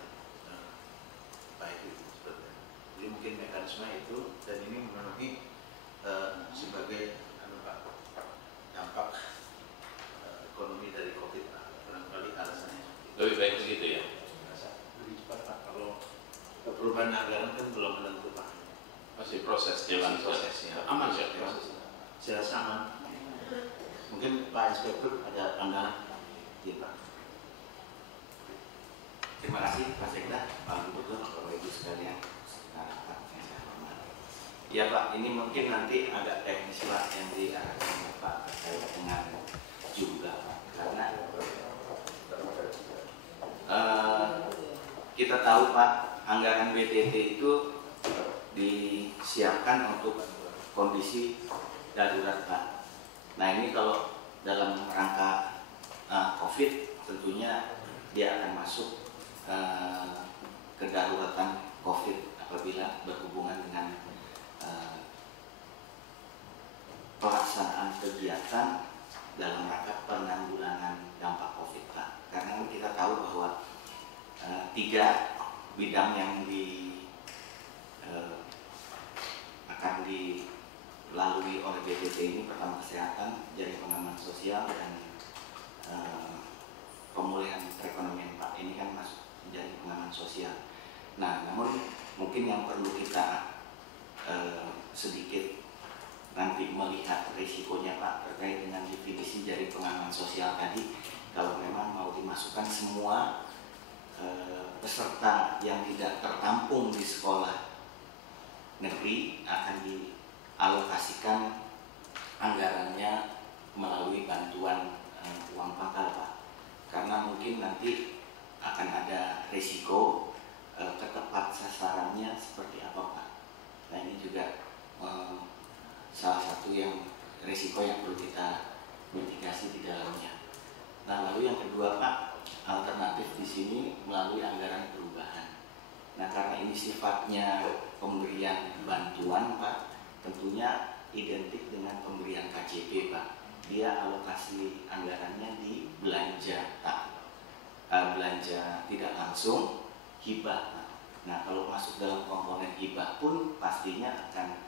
Baik itu seperti itu. Jadi mungkin mekanisme itu dan ini memenuhi sebagai dampak ekonomi dari COVID Pak. Barangkali alasannya Lebih baik begitu ya? lebih cepat Pak. Kalau perubahan anggaran kan belum menentu Pak. Masih proses jalan prosesnya. Aman sih Proses. Saya rasa aman. Mungkin Pak Inspektur ada pandangan? Iya Pak. Terima kasih Pak Sekda, Pak Gubernur, Bapak Ibu sekalian. Ya Pak, ini mungkin nanti agak teknis Pak yang diarahkan Pak terkait dengan jumlah Pak. Karena kita tahu Pak, anggaran BTT itu disiapkan untuk kondisi darurat Pak. Nah ini kalau dalam rangka COVID tentunya dia akan masuk kedaruratan COVID apabila berhubungan dengan pelaksanaan kegiatan dalam rangka penanggulangan dampak COVID Pak. Karena kita tahu bahwa 3 bidang yang akan dilalui oleh BTT ini, pertama kesehatan, jaring pengaman sosial dan pemulihan perekonomian Pak. Ini kan masuk menjadi pengaman sosial. Nah, namun mungkin yang perlu kita sedikit nanti melihat risikonya Pak terkait dengan definisi jaring pengaman sosial tadi. Kalau memang mau dimasukkan semua peserta yang tidak tertampung di sekolah negeri akan dialokasikan anggarannya melalui bantuan uang pangkal Pak. Karena mungkin nanti akan ada risiko ketepat sasarannya seperti apa Pak. Nah ini juga salah satu yang risiko yang perlu kita mitigasi di dalamnya. Nah lalu yang kedua Pak, alternatif di sini melalui anggaran perubahan. Nah karena ini sifatnya pemberian bantuan Pak, tentunya identik dengan pemberian KJP Pak. Dia alokasi anggarannya di belanja belanja tidak langsung, hibah. Nah kalau masuk dalam komponen hibah pun pastinya akan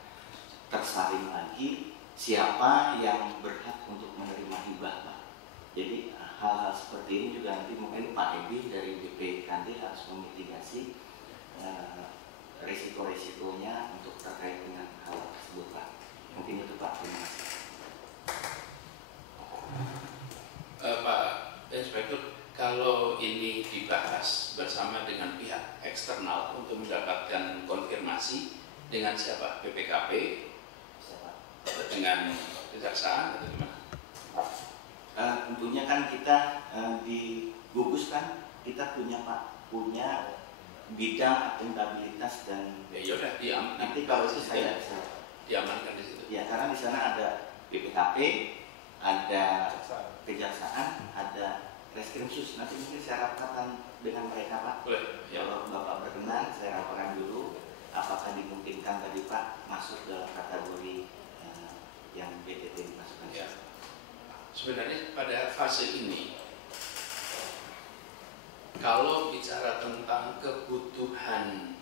tersaring lagi siapa yang berhak untuk menerima hibah Pak. Jadi hal-hal seperti ini juga nanti mungkin Pak Ebi dari BPKD harus memitigasi risiko-risikonya untuk terkait dengan hal tersebut Pak. Mungkin itu Pak. Terima kasih. Pak Inspektur, kalau ini dibahas bersama dengan pihak eksternal untuk mendapatkan konfirmasi dengan siapa? BPKP, dengan kejaksaan atau gimana? Tentunya kan kita di gugus kan kita punya Pak, punya bidang akuntabilitas dan Ya udah nanti kalau itu saya diamankan di situ. ya karena di sana ada BPKP, ada kejaksaan, ada reskrimsus. Nanti mungkin saya rapatkan dengan mereka Pak. Boleh. Ya. Kalau Bapak berkenan, saya rapatkan dulu apakah dimungkinkan sebenarnya pada fase ini, kalau bicara tentang kebutuhan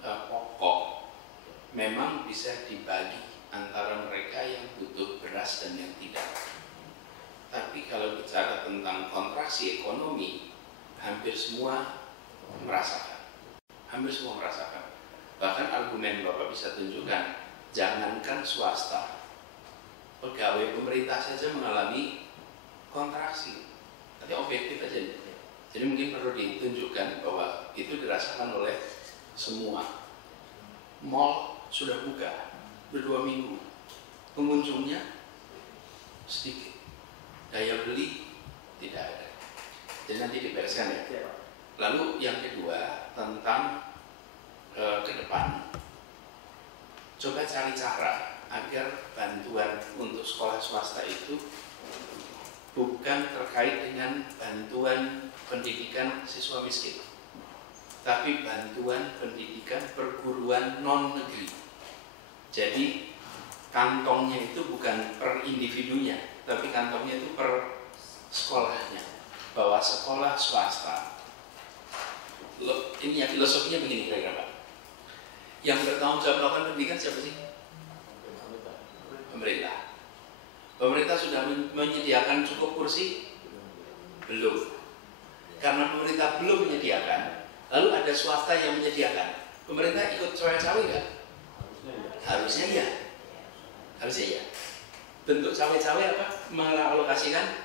pokok, memang bisa dibagi antara mereka yang butuh beras dan yang tidak. Tapi kalau bicara tentang kontraksi ekonomi, hampir semua merasakan. Hampir semua merasakan. Bahkan argumen Bapak bisa tunjukkan, jangankan swasta, pegawai pemerintah saja mengalami kontraksi. Tapi objektif aja. Jadi mungkin perlu ditunjukkan bahwa itu dirasakan oleh semua. Mall sudah buka, udah 2 minggu. Pengunjungnya sedikit. Daya beli tidak ada. Jadi nanti dibereskan ya. Lalu yang kedua tentang ke depan, coba cari cara agar bantuan untuk sekolah swasta itu bukan terkait dengan bantuan pendidikan siswa miskin, tapi bantuan pendidikan perguruan non negeri. Jadi kantongnya itu bukan per individunya, tapi kantongnya itu per sekolahnya. Bahwa sekolah swasta, ini ya filosofinya begini kira-kira Pak. Yang bertanggung jawab melakukan pendidikan siapa sih? Pemerintah. Pemerintah sudah menyediakan cukup kursi? Belum. Karena pemerintah belum menyediakan, lalu ada swasta yang menyediakan. Pemerintah ikut cawe-cawe nggak? Harusnya iya. Harusnya iya. Bentuk cawe-cawe apa? Mengalokasikan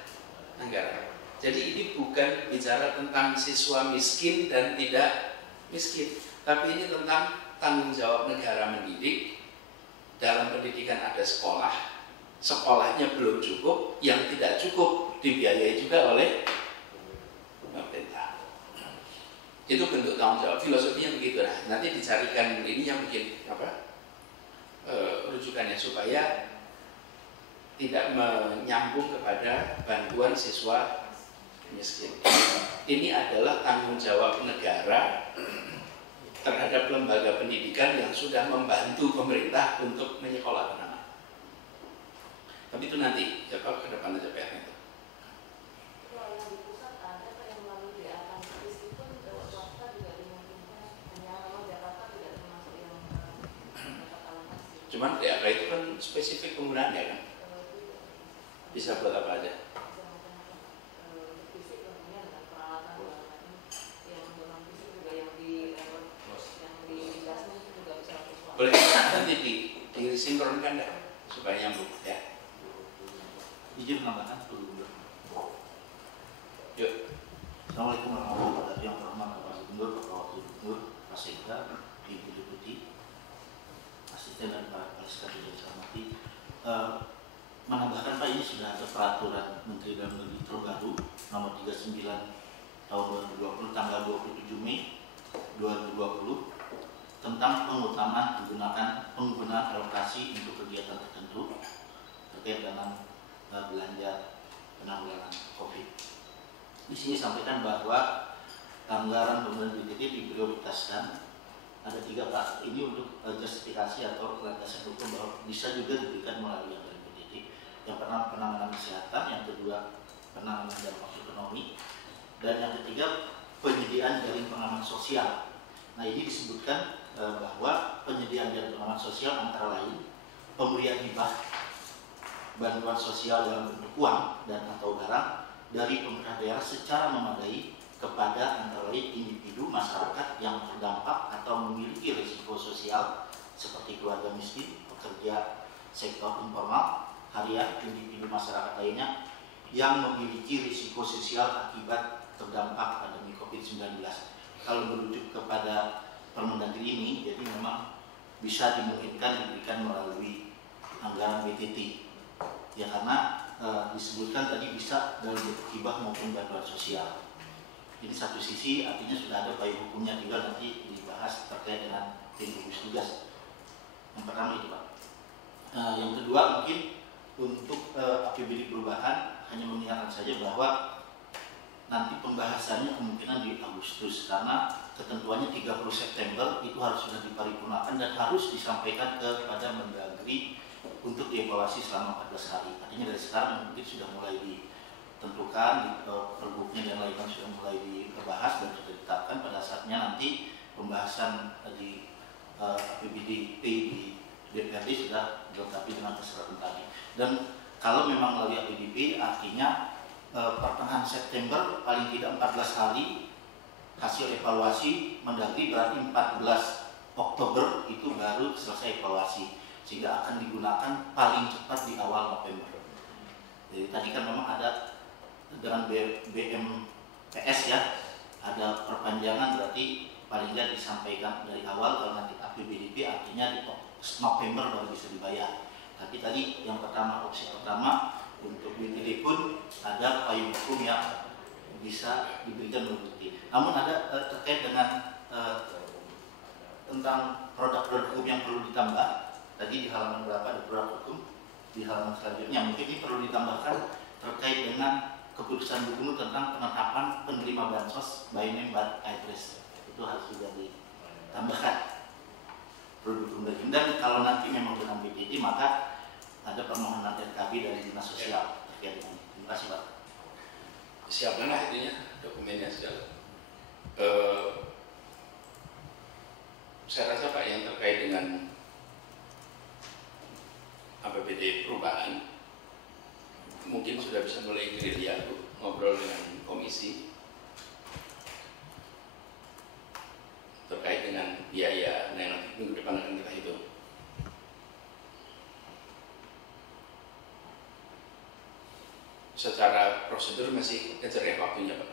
anggaran. Jadi ini bukan bicara tentang siswa miskin dan tidak miskin, tapi ini tentang tanggung jawab negara mendidik. Dalam pendidikan ada sekolah, sekolahnya belum cukup, yang tidak cukup dibiayai juga oleh pemerintah. Itu bentuk tanggung jawab, filosofinya begitu. Nah, nanti dicarikan ini yang mungkin rujukannya supaya tidak menyambung kepada bantuan siswa miskin. Ini adalah tanggung jawab negara terhadap lembaga pendidikan yang sudah membantu pemerintah untuk menyekolahkan anak. Tapi itu nanti, ke depan aja PR itu. Kalau yang di pusat ada yang melalui DA kampus pun swasta juga dimungkinkan, hanya memang Jakarta tidak termasuk yang dapat alokasi. Cuman DA itu kan spesifik penggunaannya kan? Bisa buat apa aja? Boleh nanti disinkronkan dah supaya nyambung ya. Izin menambahkan Gubernur. Yuk. Assalamualaikum warahmatullahi wabarakatuh. Yang terhormat Bapak Gubernur, Bapak Wakil Gubernur, Pak Sekda, Ibu Deputi, Asisten dan para kepala sekolah yang saya hormati. Menambahkan Pak, ini sudah ada peraturan Menteri Dalam Negeri terbaru nomor 39 tahun 2020 tanggal 27 Mei 2020 tentang pengutamaan penggunaan alokasi untuk kegiatan tertentu terkait dengan belanja penanggulangan COVID. Di sini sampaikan bahwa anggaran pembangunan PDT diprioritaskan. Ada 3 Pak. Ini untuk justifikasi atau landasan hukum bahwa bisa juga diberikan melalui anggaran PDT. Yang pertama penanganan kesehatan, yang kedua penanganan dampak ekonomi, dan yang ketiga penyediaan jaring pengaman sosial. Nah, ini disebutkan bahwa penyediaan jaring pengaman sosial antara lain pemberian hibah bantuan sosial dalam bentuk uang dan atau barang dari pemerintah daerah secara memadai kepada antara lain individu masyarakat yang terdampak atau memiliki risiko sosial seperti keluarga miskin, pekerja sektor informal, harian, individu masyarakat lainnya yang memiliki risiko sosial akibat terdampak pandemi COVID-19. Kalau merujuk kepada Permendagri ini, jadi memang bisa dimungkinkan diberikan melalui anggaran BTT. Ya karena disebutkan tadi bisa dalam bentuk hibah maupun bantuan sosial. Ini satu sisi artinya sudah ada payung hukumnya juga nanti dibahas terkait dengan tim gugus tugas. Yang pertama itu Pak. Yang kedua mungkin untuk APBD perubahan hanya mengingatkan saja bahwa nanti pembahasannya kemungkinan di Agustus karena ketentuannya 30 September itu harus sudah diparipurnakan dan harus disampaikan kepada Mendagri untuk dievaluasi selama 14 hari. Artinya dari sekarang mungkin sudah mulai ditentukan, pergubnya dan lain-lain sudah mulai dibahas dan sudah ditetapkan. Pada saatnya nanti pembahasan di APBDP di DPRD sudah dilengkapi dengan persyaratan tadi. Dan kalau memang melalui APBDP artinya pertengahan September paling tidak 14 hari hasil evaluasi Mendagri, berarti 14 Oktober itu baru selesai evaluasi, sehingga akan digunakan paling cepat di awal November. Jadi tadi kan memang ada dengan BMPS ya, ada perpanjangan, berarti paling tidak disampaikan dari awal. Kalau nanti APBDP artinya di November baru bisa dibayar. Tapi tadi yang pertama, opsi pertama untuk BTD pun ada payung hukum yang bisa diberikan bukti. Namun ada terkait dengan tentang produk-produk hukum yang perlu ditambah. Tadi di halaman berapa ada produk hukum? Di halaman selanjutnya mungkin ini perlu ditambahkan terkait dengan keputusan gubernur tentang penetapan penerima bansos by name by address. Itu harus juga ditambahkan produk hukum. Dan kalau nanti memang dengan BPT maka ada permohonan RKB dari Dinas Sosial terkait dengan ini. Terima kasih Pak. Siapkanlah itunya, dokumennya segala. Saya rasa Pak yang terkait dengan APBD perubahan mungkin sudah bisa mulai gerilya ngobrol dengan komisi terkait dengan biaya yang nanti minggu depan akan kita hitung. Secara prosedur masih kejar ya waktunya Pak?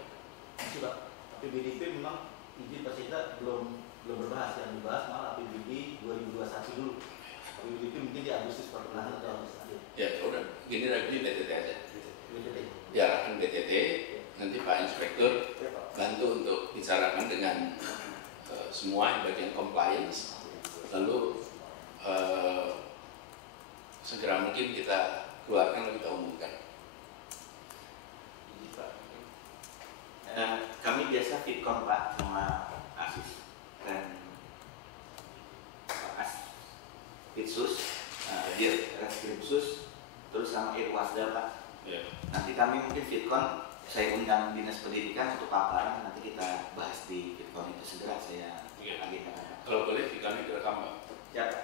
Masih Pak. APBDP memang izin peserta belum berbahas, yang dibahas malah APBD 2021 dulu. APBDP mungkin di Agustus pertengahan atau Agustus akhir. Ya udah, gini lagi BTT aja. BTT. Diarahkan BTT, nanti Pak Inspektur bantu untuk bicarakan dengan semua yang bagian compliance, lalu segera mungkin kita keluarkan lalu kita umumkan. Kami biasa fitcon Pak sama Asis dan Fitsus, Direskrimsus, terus sama Irwasda Pak. Ya. Nanti kami mungkin fitcon, saya undang Dinas Pendidikan untuk paparan, nanti kita bahas di fitcon itu segera saya agihkan. Kalau boleh kami direkam Pak. Ya Pak,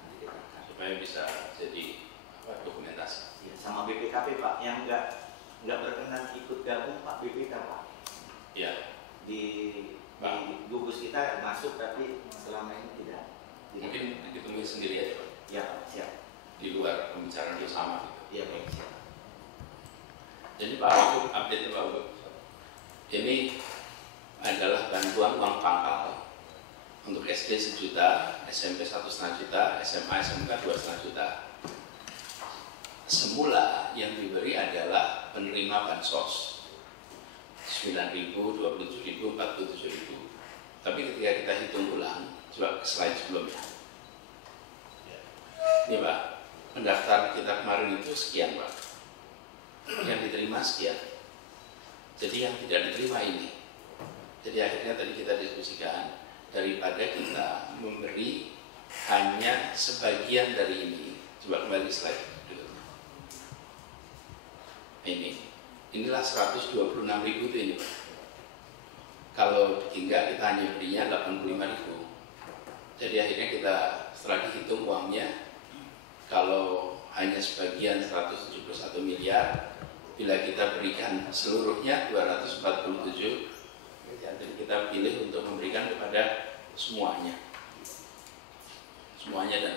nanti kita rekam. Supaya bisa jadi dokumentasi. Ya, sama BPKP Pak, yang nggak berkenan ikut gabung Pak BPK Pak. Ya. Di gugus kita masuk tapi selama ini tidak. Mungkin ditemui sendiri aja Pak. Ya Pak, siap. Di luar pembicaraan bersama gitu. Iya baik, siap. Jadi Pak Wagub, update Pak Wagub. Ini adalah bantuan uang pangkal untuk SD 1 juta, SMP 1,5 juta, SMA SMK 2,5 juta. Semula yang diberi adalah penerima bansos 9.000, 27.000, 47.000. Tapi ketika kita hitung ulang, coba ke slide sebelumnya. Ini Pak, pendaftar kita kemarin itu sekian Pak. Yang diterima sekian. Jadi yang tidak diterima ini. Jadi akhirnya tadi kita diskusikan, daripada kita memberi hanya sebagian dari ini. Coba kembali slide dulu. Inilah 126.000 itu ini Pak. Kalau ditinggal kita hanya berinya 85.000. Jadi akhirnya kita setelah dihitung uangnya, kalau hanya sebagian 171 miliar, bila kita berikan seluruhnya 247, jadi kita pilih untuk memberikan kepada semuanya. Semuanya, dan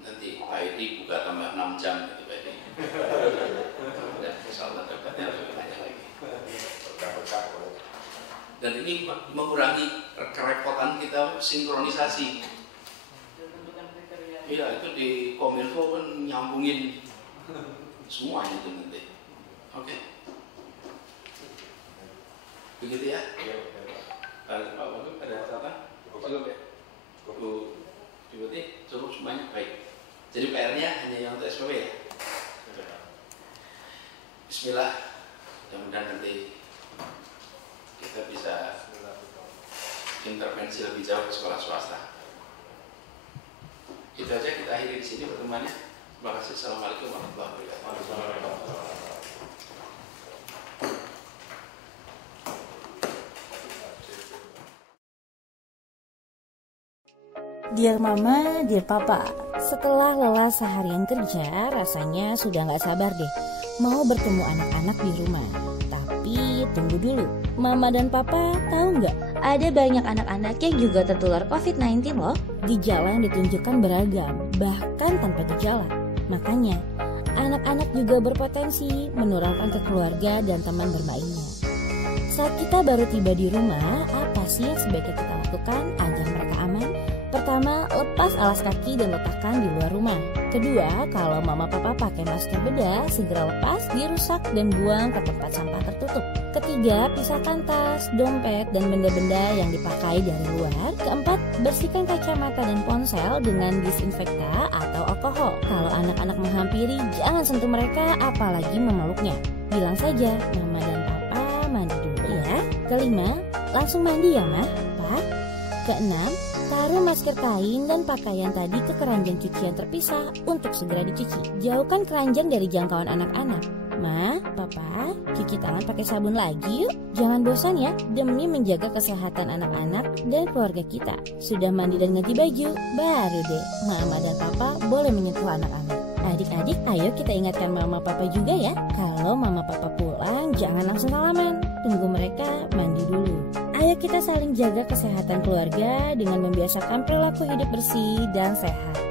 nanti Pak Edi buka tambah 6 jam gitu Pak Edi. Dan insya Allah dapatnya lebih banyak lagi. Dan ini mengurangi kerepotan kita sinkronisasi. Iya, itu di Kominfo kan nyambungin semuanya itu nanti. Oke. Begitu ya? Pak Wagub ada catatan? Cukup ya? Cukup semuanya? Baik. Jadi PR-nya hanya yang untuk SPW ya? Bismillah. Mudah-mudahan nanti kita bisa intervensi lebih jauh ke sekolah swasta. Itu aja, kita akhiri di sini pertemuannya. Terima kasih. Assalamualaikum warahmatullahi wabarakatuh. Dear Mama, Dear Papa, setelah lelah seharian kerja, rasanya sudah gak sabar deh mau bertemu anak-anak di rumah. Tapi tunggu dulu, Mama dan Papa tahu nggak? Ada banyak anak-anak yang juga tertular COVID-19 loh. Gejala yang ditunjukkan beragam, bahkan tanpa gejala. Makanya, anak-anak juga berpotensi menularkan ke keluarga dan teman bermainnya. Saat kita baru tiba di rumah, apa sih yang sebaiknya kita lakukan agar mereka aman? Pertama, lepas alas kaki dan letakkan di luar rumah. Kedua, kalau mama papa pakai masker bedah, segera lepas, dirusak dan buang ke tempat sampah tertutup. Ketiga, pisahkan tas, dompet, dan benda-benda yang dipakai dari luar. Keempat, bersihkan kacamata dan ponsel dengan disinfektan atau alkohol. Kalau anak-anak menghampiri, jangan sentuh mereka, apalagi memeluknya. Bilang saja, mama dan papa mandi dulu ya. Kelima, langsung mandi ya mah, pak. Keenam, taruh masker kain dan pakaian tadi ke keranjang cucian terpisah untuk segera dicuci. Jauhkan keranjang dari jangkauan anak-anak. Ma, Papa, cuci tangan pakai sabun lagi yuk. Jangan bosan ya, demi menjaga kesehatan anak-anak dan keluarga kita. Sudah mandi dan ganti baju, baru deh Mama dan Papa boleh menyentuh anak-anak. Adik-adik, ayo kita ingatkan Mama Papa juga ya. Kalau Mama Papa pulang, jangan langsung salaman. Tunggu mereka mandi dulu. Ayo kita saling jaga kesehatan keluarga dengan membiasakan perilaku hidup bersih dan sehat.